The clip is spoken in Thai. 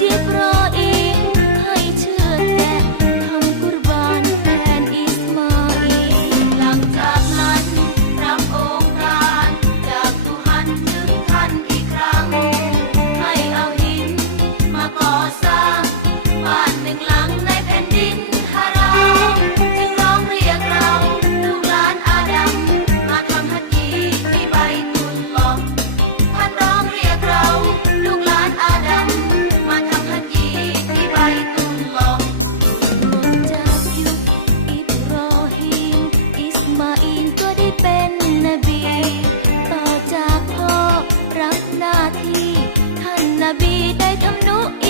Иди, มาอินก็ได้เป็นนบี ต่อจากพ่อรับหน้าที่ ท่านนบีได้ทำนุอี